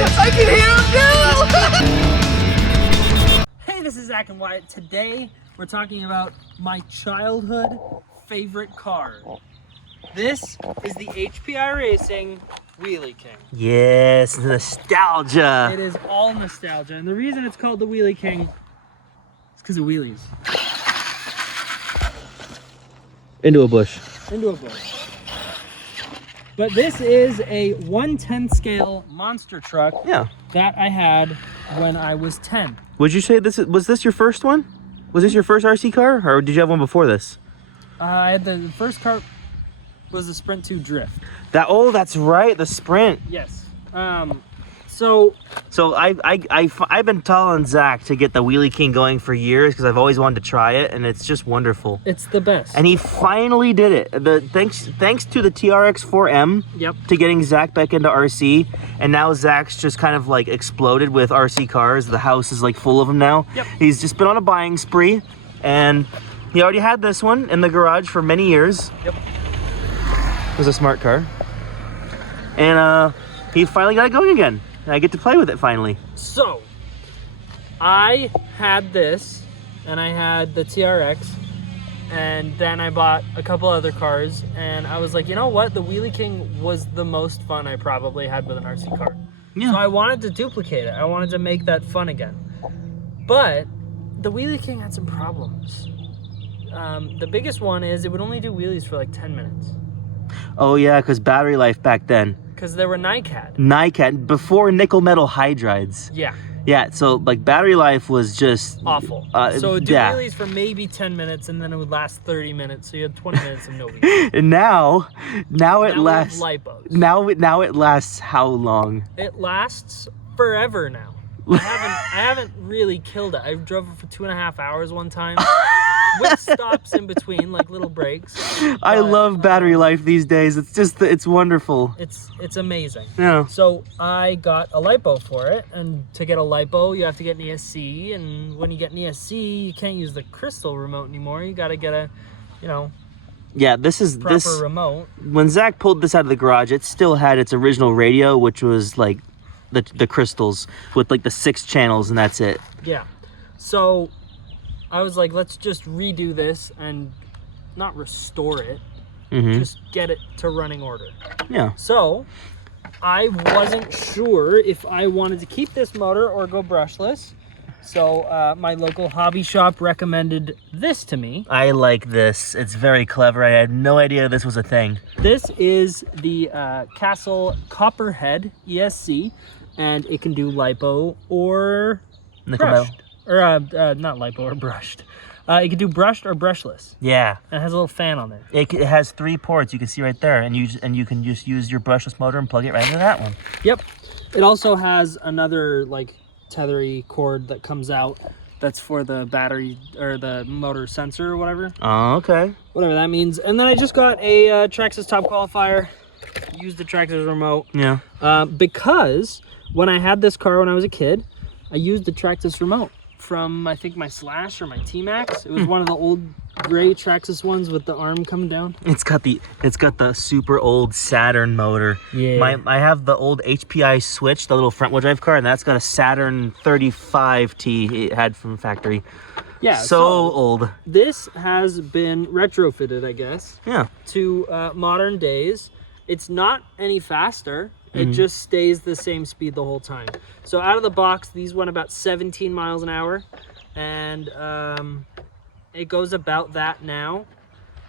I can hear him now! Hey, this is Zach and Wyatt. Today, we're talking about my childhood favorite car. This is the HPI Racing Wheelie King. Yes, nostalgia. It is all nostalgia, and the reason it's called the Wheelie King is because of wheelies. Into a bush. Into a bush. But this is a 1/10 scale monster truck that I had when I was 10. Would you say was this your first one? Was this your first RC car, or did you have one before this? I had the first car was the Sprint 2 Drift. That's right, the Sprint. Yes. So I've been telling Zach to get the Wheelie King going for years because I've always wanted to try it, and it's just wonderful. It's the best. And he finally did it. Thanks to the TRX 4M to getting Zach back into RC, and now Zach's just kind of like exploded with RC cars. The house is like full of them now. Yep. He's just been on a buying spree, and he already had this one in the garage for many years. Yep. It was a smart car, and he finally got it going again. And I get to play with it finally. So, I had this, and I had the TRX, and then I bought a couple other cars, and I was like, you know what? The Wheelie King was the most fun I probably had with an RC car. Yeah. So I wanted to duplicate it. I wanted to make that fun again. But the Wheelie King had some problems. The biggest one is it would only do wheelies for like 10 minutes. Oh yeah, because battery life back then. Because they were NiCad. NiCad, before nickel metal hydrides. Yeah. Yeah, so like battery life was just... awful. So it would do wheelies for maybe 10 minutes, and then it would last 30 minutes, so you had 20 minutes of no wheelies. And now it lasts... lipos. Now it lasts how long? It lasts forever now. I haven't really killed it. I drove it for 2.5 hours one time. With stops in between, like little breaks. I love battery life these days. It's wonderful. It's amazing. Yeah. So I got a lipo for it, and to get a lipo, you have to get an ESC, and when you get an ESC, you can't use the crystal remote anymore. You got to get a, yeah, proper remote. When Zach pulled this out of the garage, it still had its original radio, which was like the crystals with like the 6 channels, and that's it. Yeah. So I was like, let's just redo this and not restore it, just get it to running order. Yeah. So I wasn't sure if I wanted to keep this motor or go brushless. So my local hobby shop recommended this to me. I like this. It's very clever. I had no idea this was a thing. This is the Castle Copperhead ESC, and it can do lipo or brushed. Or not lipo or brushed. It can do brushed or brushless. Yeah. And it has a little fan on there. It has 3 ports. You can see right there, and you can just use your brushless motor and plug it right into that one. Yep. It also has another like tethery cord that comes out. That's for the battery or the motor sensor or whatever. Oh, okay. Whatever that means. And then I just got a Traxxas Top Qualifier. Used the Traxxas remote. Yeah. Because when I had this car when I was a kid, I used the Traxxas remote from, I think, my Slash or my T-Max. It was one of the old gray Traxxas ones with the arm coming down. It's got the super old Saturn motor. Yeah. I have the old HPI Switch, the little front wheel drive car, and that's got a Saturn 35T it had from factory. Yeah. So old. This has been retrofitted, I guess. Yeah. To modern days. It's not any faster. It just stays the same speed the whole time. So out of the box, these went about 17 miles an hour, and it goes about that now.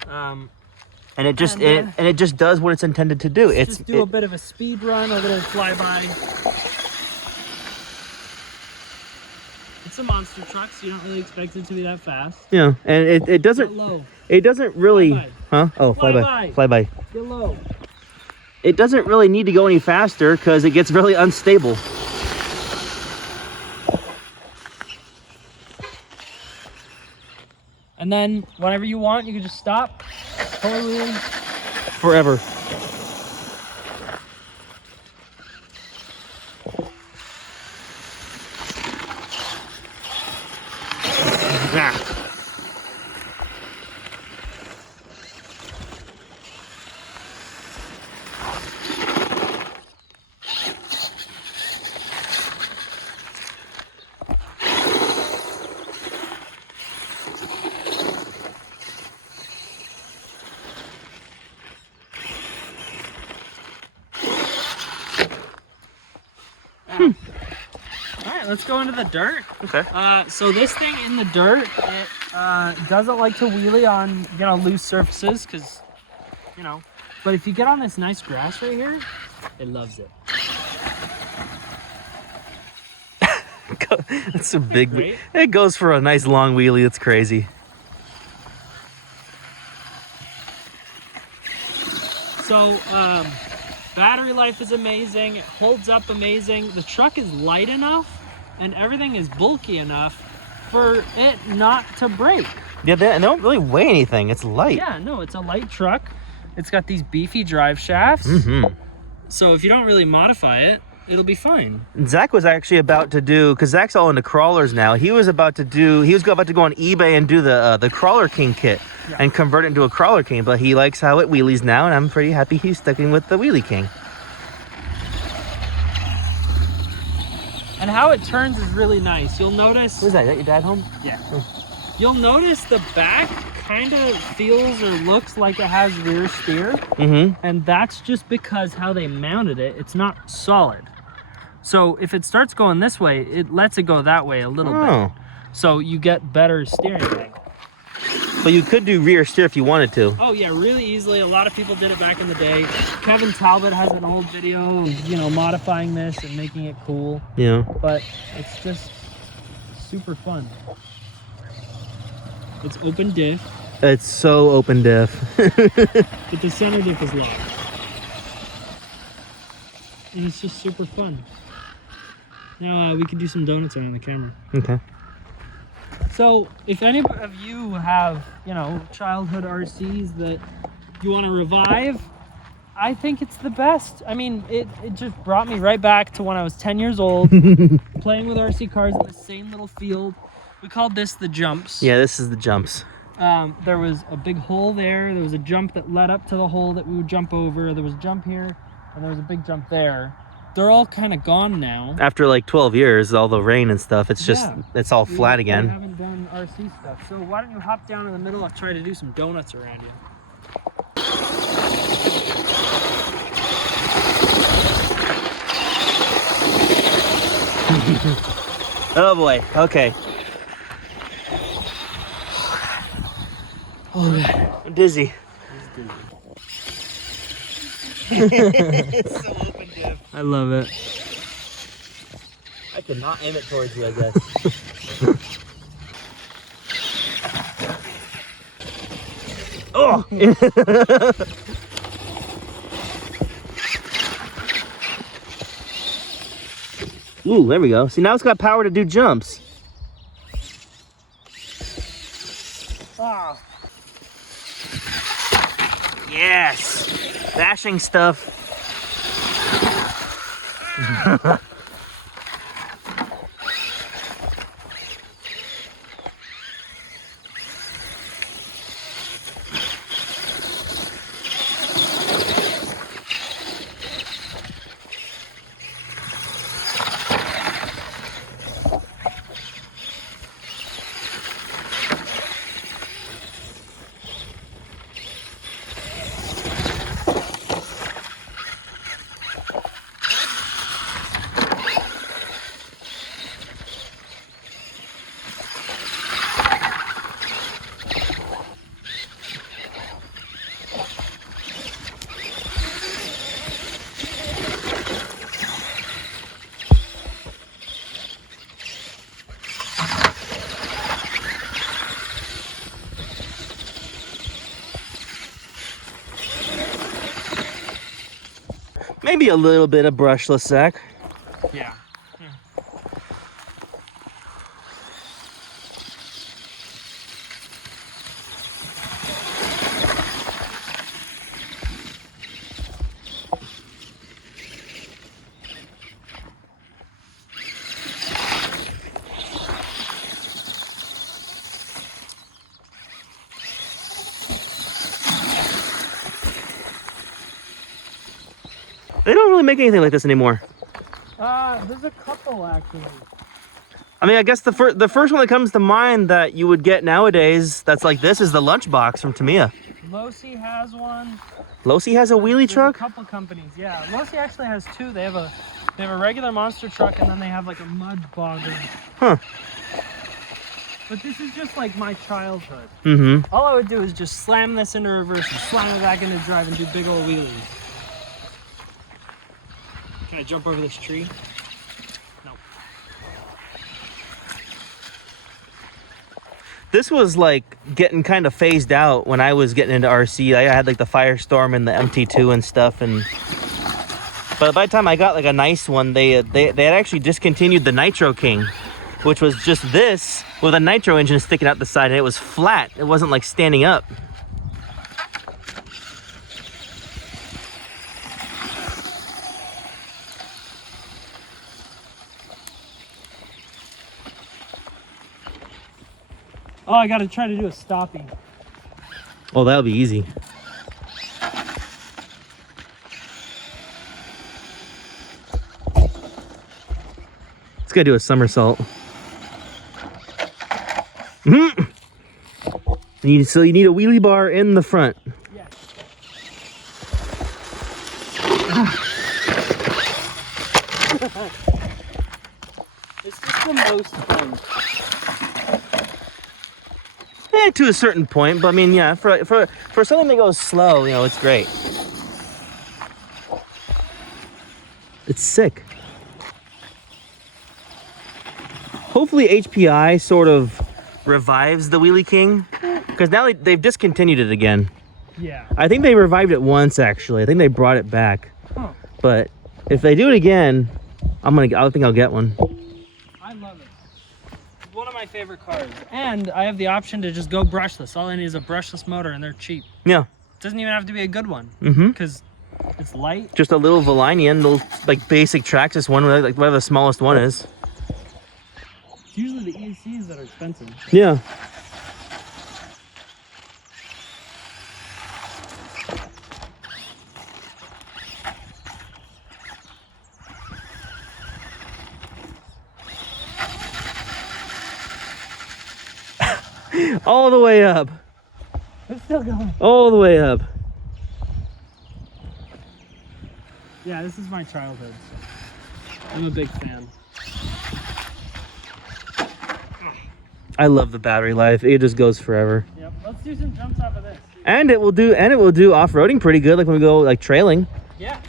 And it just does what it's intended to do. Just do a bit of a speed run, a little flyby. It's a monster truck, so you don't really expect it to be that fast. Yeah, and it doesn't. Low. It doesn't really. Flyby. Huh? Oh, flyby. Flyby. Get low. It doesn't really need to go any faster because it gets really unstable. And then whenever you want, you can just stop. Totally. Forever. All right, let's go into the dirt. Okay. So this thing in the dirt, it doesn't like to wheelie on, you know, loose surfaces because, you know, but if you get on this nice grass right here, it loves it. That's a big, Right? it goes for a nice long wheelie. It's crazy. So, battery life is amazing. It holds up amazing. The truck is light enough and everything is bulky enough for it not to break. Yeah, they don't really weigh anything. It's light. Yeah, no, it's a light truck. It's got these beefy drive shafts. So if you don't really modify it, it'll be fine. Zach was actually about to do, because Zach's all into crawlers now. He was about to go on eBay and do the Crawler King kit and convert it into a Crawler King. But he likes how it wheelies now, and I'm pretty happy he's sticking with the Wheelie King. And how it turns is really nice. You'll notice. Who's that? Is that your dad home? Yeah. You'll notice the back kind of feels or looks like it has rear steer. And that's just because how they mounted it. It's not solid. So if it starts going this way, it lets it go that way a little bit. So you get better steering angle. But you could do rear steer if you wanted to. Oh yeah, really easily. A lot of people did it back in the day. Kevin Talbot has an old video of, you know, modifying this and making it cool. Yeah. But it's just super fun. It's open diff. It's so open diff. But the center diff is locked. And it's just super fun. Now we can do some donuts on the camera. Okay. So if any of you have, you know, childhood RCs that you want to revive, I think it's the best. I mean, it just brought me right back to when I was 10 years old, playing with RC cars in the same little field. We called this the jumps. Yeah, this is the jumps. There was a big hole there. There was a jump that led up to the hole that we would jump over. There was a jump here, and there was a big jump there. They're all kind of gone now. After like 12 years, all the rain and stuff, it's just, it's all flat again. We haven't done RC stuff. So why don't you hop down in the middle and try to do some donuts around you. Oh boy, okay. Oh, I'm dizzy. It's so open diff. I love it. I cannot aim it towards you, I guess. Oh! Ooh, there we go. See, now it's got power to do jumps. Ah. Yes! Bashing stuff. Maybe a little bit of brushless, Zach. Yeah. They don't really make anything like this anymore. There's a couple actually. I mean, I guess the first one that comes to mind that you would get nowadays that's like this is the Lunchbox from Tamiya. Losi has one. Losi has a wheelie There's truck? A couple companies, yeah. Losi actually has two. They have a They have a regular monster truck, and then they have like a mud bogger. Huh. But this is just like my childhood. Mm-hmm. All I would do is just slam this into reverse and slam it back into drive and do big old wheelies. Can I jump over this tree? No. This was like getting kind of phased out when I was getting into RC. I had like the Firestorm and the MT2 and stuff, and but by the time I got like a nice one, they had actually discontinued the Nitro King, which was just this with a nitro engine sticking out the side, and it was flat. It wasn't like standing up. Oh, I gotta try to do a stoppie. Oh, that'll be easy. It's gotta do a somersault. So you need a wheelie bar in the front. Yeah. It's just the most fun. To a certain point, but I mean, yeah, for something that goes slow, you know, it's great. It's sick. Hopefully HPI sort of revives the Wheelie King, because now they've discontinued it again. Yeah. I think they revived it once, actually. I think they brought it back. Huh. But if they do it again, I think I'll get one. I love it. It's one of my favorite cars. And I have the option to just go brushless. All I need is a brushless motor, and they're cheap. Yeah. It doesn't even have to be a good one. Mm-hmm. Because it's light. Just a little Volinian, little like basic Traxxas one, like whatever the smallest one is. It's usually the ECs that are expensive. Yeah. All the way up. It's still going. All the way up. Yeah, this is my childhood. I'm a big fan. I love the battery life. It just goes forever. Yep. Let's do some jumps off of this. And it will do off-roading pretty good, like when we go like trailing. Yeah.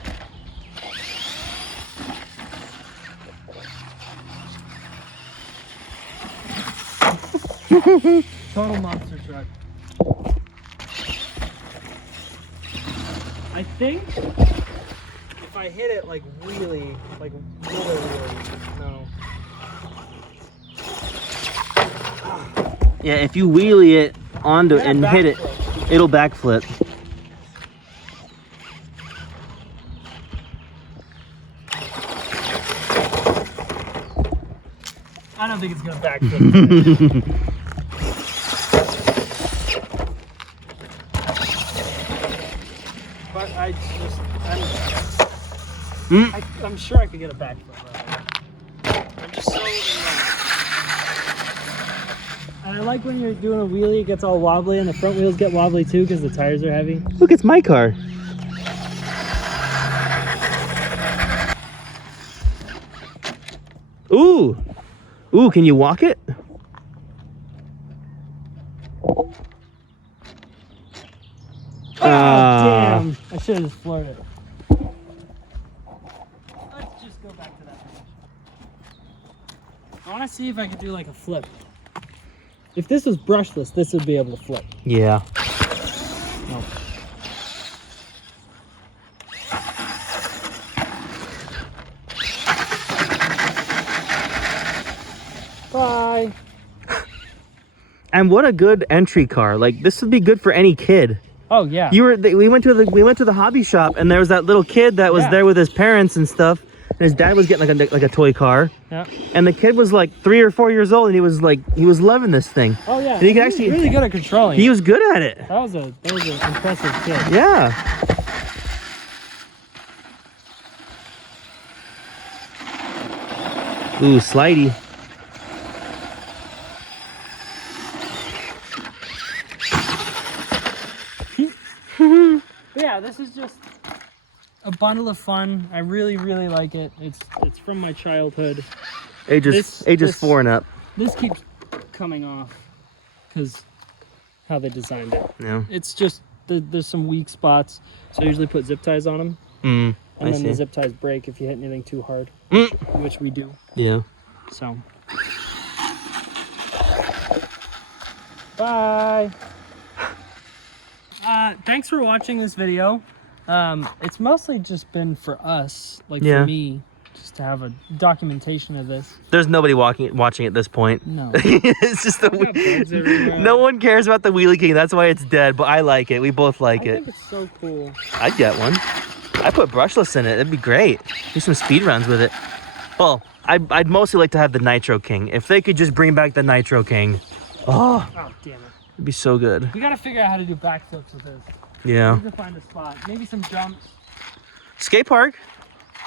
Total monster truck. I think if I hit it like really, like no. Yeah, if you wheelie it onto it and hit it, it'll backflip. I don't think it's gonna backflip. But I'm sure I could get a backflip. I'm just so and I like when you're doing a wheelie, it gets all wobbly, and the front wheels get wobbly too because the tires are heavy. Look, it's my car. Ooh. Ooh, can you walk it? Oh, damn. I should have just floored it. Let's just go back to that page. I want to see if I could do like a flip. If this was brushless, this would be able to flip. Yeah. No. Bye. And what a good entry car. Like, this would be good for any kid. Oh yeah. We went to the hobby shop, and there was that little kid that was there with his parents and stuff, and his dad was getting like a toy car. Yeah. And the kid was like 3 or 4 years old, and he was loving this thing. Oh yeah. And he could actually really good at controlling. He was good at it. That was an impressive kid. Yeah. Ooh, slidey. Yeah, this is just a bundle of fun. I really, really like it. It's from my childhood. Ages 4 and up. This keeps coming off because how they designed it. Yeah. It's just there's some weak spots, so I usually put zip ties on them. And then the zip ties break if you hit anything too hard, which we do. Yeah. So. Bye. Thanks for watching this video. It's mostly just been for us, like for me, just to have a documentation of this. There's nobody watching at this point. No. It's just no one cares about the Wheelie King. That's why it's dead. But I like it. We both like it. I think it's so cool. I'd get one. I put brushless in it. It'd be great. Do some speed runs with it. Well, I'd mostly like to have the Nitro King. If they could just bring back the Nitro King. Oh Damn it. It'd be so good. We gotta figure out how to do backflips with this. Yeah. We need to find a spot. Maybe some jumps. Skate park,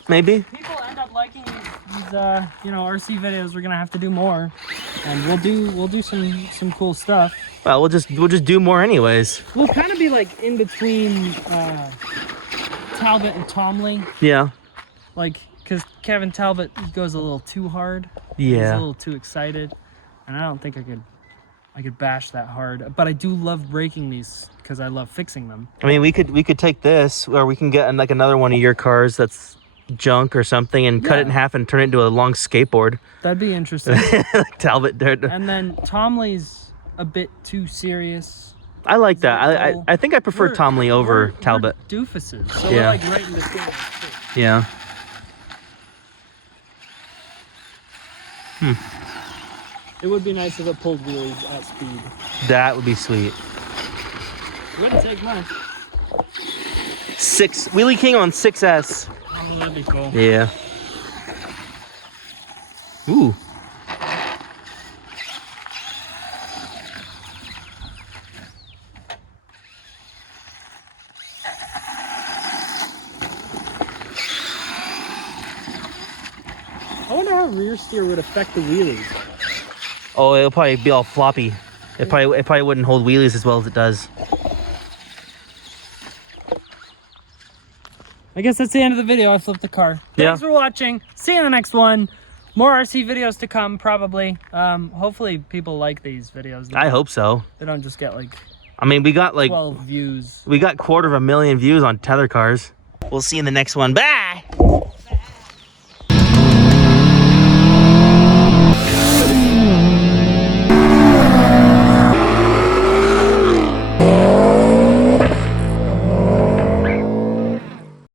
maybe. People end up liking these RC videos. We're gonna have to do more, and we'll do some cool stuff. Well, we'll just do more anyways. We'll kind of be like in between Talbot and Tomley. Yeah. Like, cause Kevin Talbot, he goes a little too hard. Yeah. He's a little too excited, and I don't think I could bash that hard. But I do love breaking these because I love fixing them. I mean, we could take this, or we can get like another one of your cars that's junk or something, and cut it in half and turn it into a long skateboard. That'd be interesting. Like Talbot did. And then Tomley's a bit too serious. I like that. I think I prefer Tomley over Talbot. We're doofuses, so we're like right in between. Yeah. It would be nice if it pulled wheelies at speed. That would be sweet. Wouldn't take much. 6 Wheelie King on 6S. Oh, that'd be cool. Yeah. Ooh. I wonder how rear steer would affect the wheelies. Oh, it'll probably be all floppy. It probably wouldn't hold wheelies as well as it does. I guess that's the end of the video. I flipped the car. Thanks for watching. See you in the next one. More RC videos to come, probably. Hopefully people like these videos. I hope so. They don't just get like, I mean, we got like 12 views. We got 250,000 views on tether cars. We'll see you in the next one. Bye!